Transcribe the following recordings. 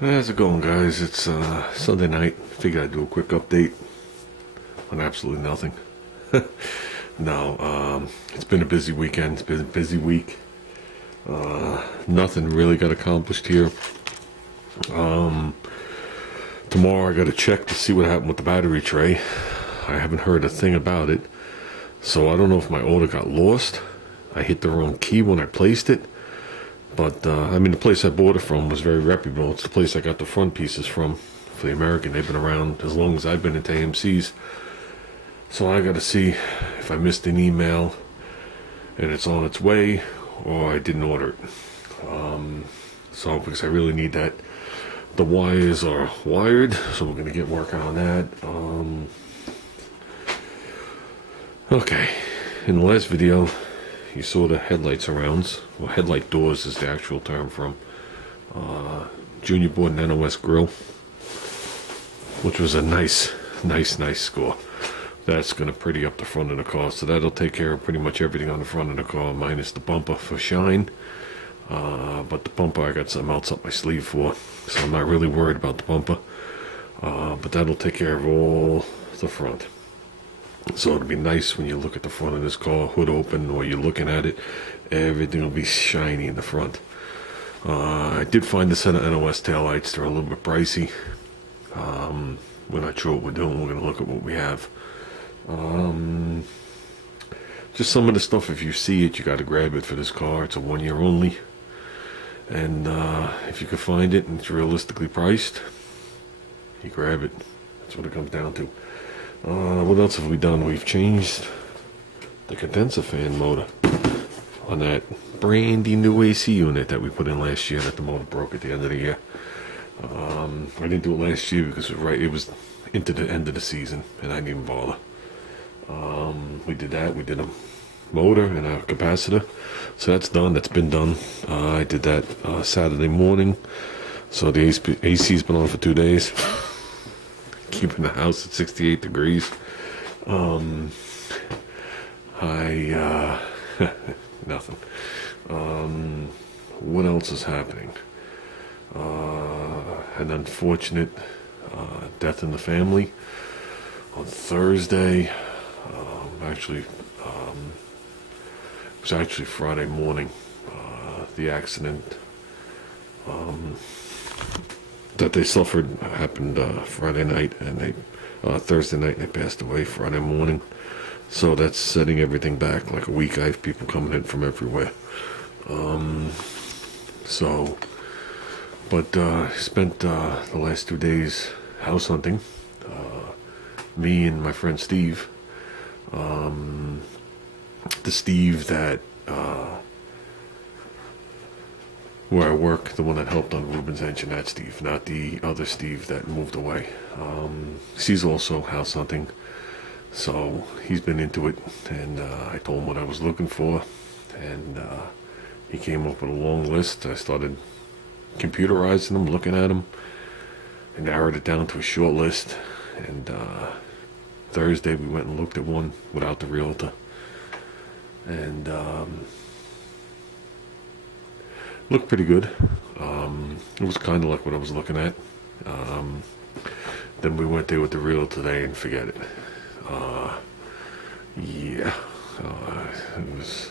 How's it going, guys? It's Sunday night. Figured I'd do a quick update on absolutely nothing. No, it's been a busy weekend. It's been a busy week. Nothing really got accomplished here. Tomorrow I got to check to see what happened with the battery tray. I haven't heard a thing about it, so I don't know if my order got lost. I hit the wrong key when I placed it. But, I mean, the place I bought it from was very reputable. It's the place I got the front pieces from for the American. They've been around as long as I've been into AMC's. So I got to see if I missed an email and it's on its way or I didn't order it. So, because I really need that. The wires are wired, so we're going to get working on that. Okay, in the last video, you saw the headlight surrounds. Well, headlight doors is the actual term from Junior bought an NOS grill, which was a nice score. That's going to pretty up the front of the car, so that'll take care of pretty much everything on the front of the car, minus the bumper for shine. But the bumper, I got something else up my sleeve for, so I'm not really worried about the bumper. But that'll take care of all the front. So it'll be nice when you look at the front of this car, hood open, or you're looking at it, everything will be shiny in the front. I did find a set of NOS taillights. They're a little bit pricey. We're not sure what we're doing. We're going to look at what we have. Just some of the stuff, if you see it, you got to grab it for this car. It's a 1 year only. And if you can find it and it's realistically priced, you grab it. That's what it comes down to. What else have we done? We've changed the condenser fan motor on that brandy new AC unit that we put in last year that the motor broke at the end of the year. I didn't do it last year because it was into the end of the season and I didn't even bother. We did that. We did a motor and a capacitor. So that's done. That's been done. I did that Saturday morning. So the AC's been on for 2 days. Keeping the house at 68 degrees. Nothing. What else is happening? An unfortunate death in the family on Thursday. It was actually Friday morning. The accident that they suffered happened Friday night, and they Thursday night, and they passed away Friday morning. So that's setting everything back like a week. I have people coming in from everywhere. Spent the last 2 days house hunting. Me and my friend Steve. The Steve that where I work, the one that helped on Ruben's engine, that Steve, not the other Steve that moved away. He's also house hunting, so he's been into it, and I told him what I was looking for, and he came up with a long list. I started computerizing them, looking at them, and narrowed it down to a short list, and Thursday we went and looked at one without the realtor, and looked pretty good. It was kind of like what I was looking at. Then we went there with the realtor today and forget it. It was.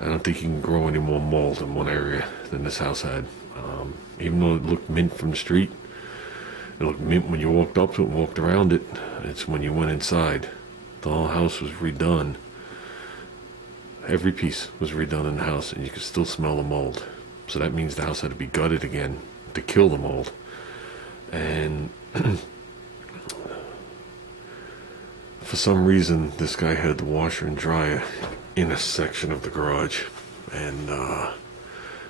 I don't think you can grow any more mold in one area than this house had. Even though it looked mint from the street, it looked mint when you walked up to it and walked around it. It's when you went inside. The whole house was redone. Every piece was redone in the house, and you could still smell the mold. So that means the house had to be gutted again to kill the mold. And for some reason, this guy had the washer and dryer in a section of the garage, and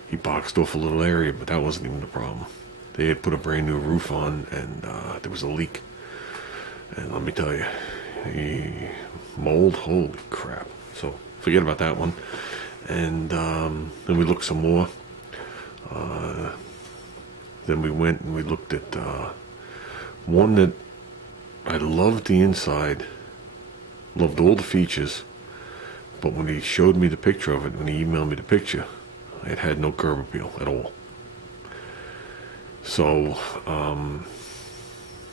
he boxed off a little area, but that wasn't even the problem. They had put a brand new roof on, and there was a leak. And let me tell you, mold, holy crap. So forget about that one. And then we looked some more. Then we went and we looked at one that I loved the inside, loved all the features, but when he showed me the picture of it, when he emailed me the picture, it had no curb appeal at all. So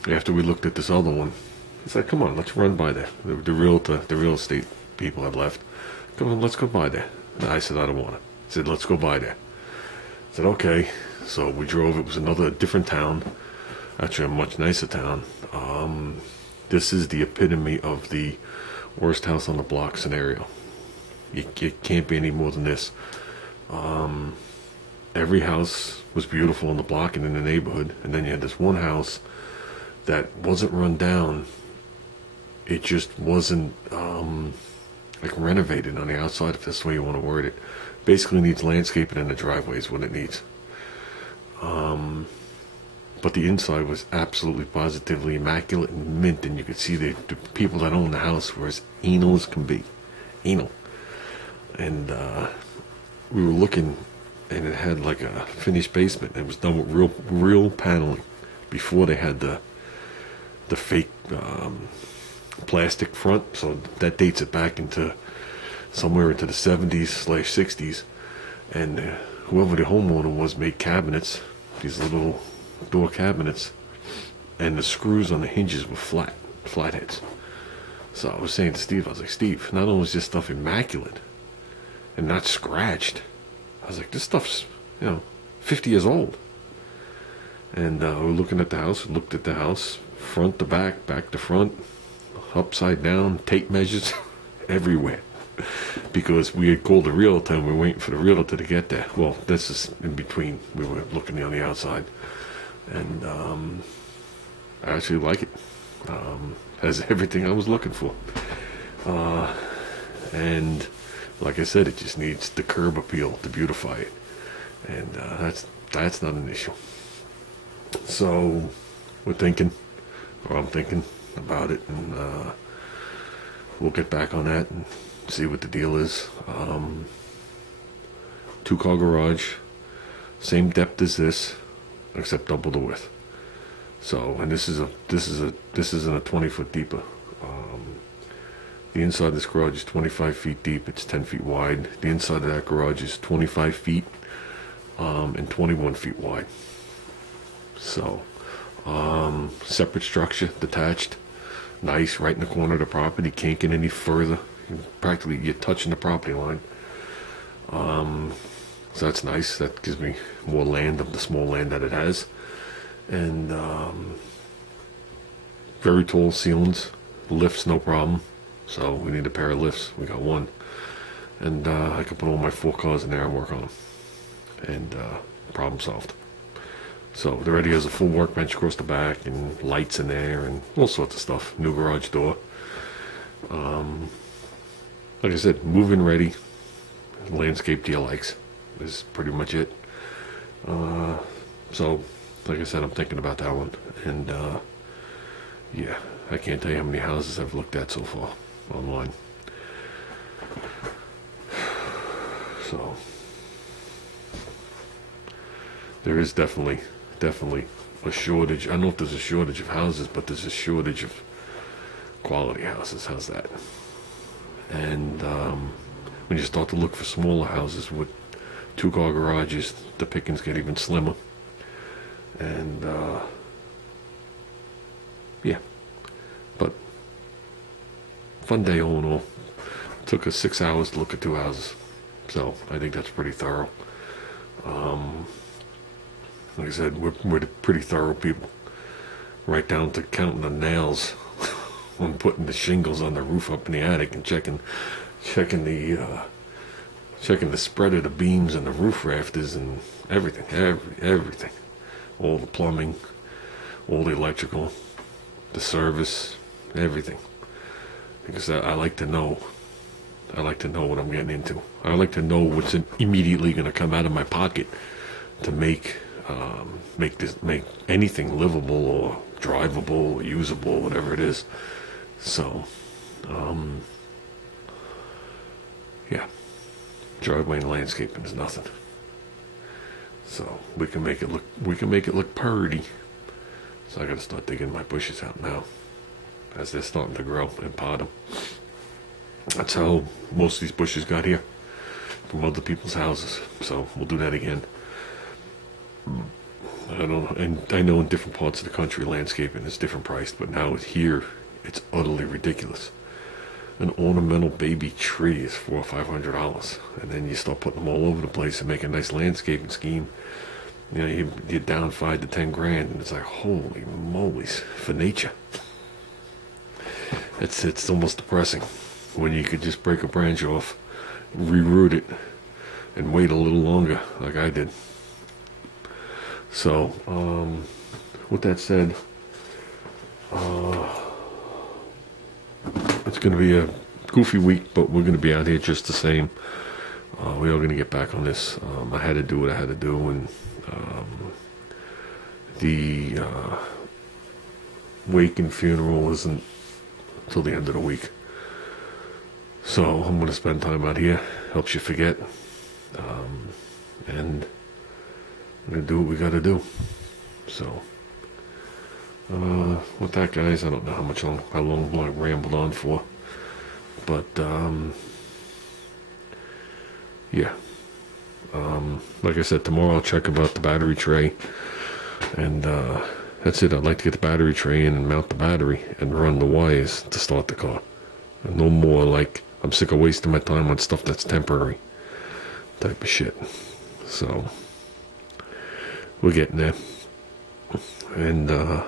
after we looked at this other one, it's like, come on, let's run by there. The real estate people had left. Come on, let's go by there. And I said, I don't want it. He said, let's go by there. I said, okay. So we drove. It was another different town, actually a much nicer town. This is the epitome of the worst house on the block scenario. It can't be any more than this. Every house was beautiful in the block and in the neighborhood, and then you had this one house that wasn't run down. It just wasn't like renovated on the outside, if that's the way you want to word it. Basically needs landscaping in the driveway is what it needs. But the inside was absolutely positively immaculate and mint, and you could see the people that own the house were as anal as can be. Anal. And we were looking, and it had like a finished basement. It was done with real paneling before they had the fake plastic front. So that dates it back into somewhere into the 70s/60s. And whoever the homeowner was made cabinets, these little door cabinets, and the screws on the hinges were flatheads. So I was saying to Steve, I was like, Steve, not only is this stuff immaculate and not scratched, I was like, this stuff's 50 years old. And we were looking at the house. We looked at the house front to back, back to front, upside down, tape measures everywhere, because we had called the realtor and we were waiting for the realtor to get there. Well, this is in between. We were looking on the outside, and I actually like it. Has everything I was looking for, and like I said, it just needs the curb appeal to beautify it, and that's not an issue. So we're thinking, or I'm thinking about it, and we'll get back on that and see what the deal is. 2-car garage, same depth as this, except double the width. So, and this isn't a 20-foot deeper. The inside of this garage is 25 feet deep. It's 10 feet wide. The inside of that garage is 25 feet and 21 feet wide. So, separate structure, detached, nice, right in the corner of the property. Can't get any further. Practically, you're touching the property line. So that's nice. That gives me more land of the small land that it has. And very tall ceilings, lifts no problem. So we need a pair of lifts. We got one, and I can put all my 4 cars in there and work on them, and problem solved. So there already has a full workbench across the back, and lights in there, and all sorts of stuff. New garage door. Like I said, move-in ready. Landscape deal likes is pretty much it. So, like I said, I'm thinking about that one, and yeah, I can't tell you how many houses I've looked at so far online. So there is definitely a shortage. I don't know if there's a shortage of houses, but there's a shortage of quality houses. How's that? And when you start to look for smaller houses with 2-car garages, the pickings get even slimmer. And yeah, but fun day all in all. Took us 6 hours to look at 2 houses, so I think that's pretty thorough. Like I said, we're pretty thorough people, right down to counting the nails when putting the shingles on the roof up in the attic, and checking the spread of the beams and the roof rafters and everything, everything, all the plumbing, all the electrical, the service, everything. Because I like to know. I like to know what I'm getting into. I like to know what's immediately going to come out of my pocket to make anything livable or drivable or usable, whatever it is. So, yeah, driveway and landscaping is nothing. So we can make it look pretty. So I got to start digging my bushes out now, as they're starting to grow, and pot them. That's how most of these bushes got here, from other people's houses. So we'll do that again. I don't know, and I know in different parts of the country landscaping is different priced, but now here it's utterly ridiculous. An ornamental baby tree is $400 or $500, and then you start putting them all over the place and make a nice landscaping scheme. You know, you're down 5 to 10 grand, and it's like, holy moly's, for nature. It's almost depressing when you could just break a branch off, reroot it, and wait a little longer, like I did. So, with that said, it's going to be a goofy week, but we're going to be out here just the same. We are going to get back on this. I had to do what I had to do, and the wake and funeral isn't till the end of the week. So I'm going to spend time out here. Helps you forget. And we're going to do what we got to do. So, with that, guys, I don't know how long I rambled on for. But, yeah. Like I said, tomorrow I'll check about the battery tray. And that's it. I'd like to get the battery tray in and mount the battery and run the wires to start the car. And no more like, I'm sick of wasting my time on stuff that's temporary type of shit. So we're getting there. And I'm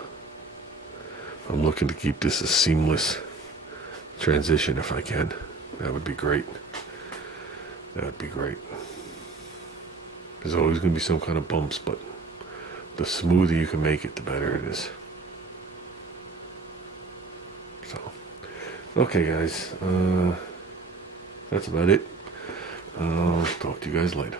looking to keep this a seamless transition if I can. That would be great. That would be great. There's always going to be some kind of bumps, but the smoother you can make it, the better it is. So, okay, guys. That's about it. I'll talk to you guys later.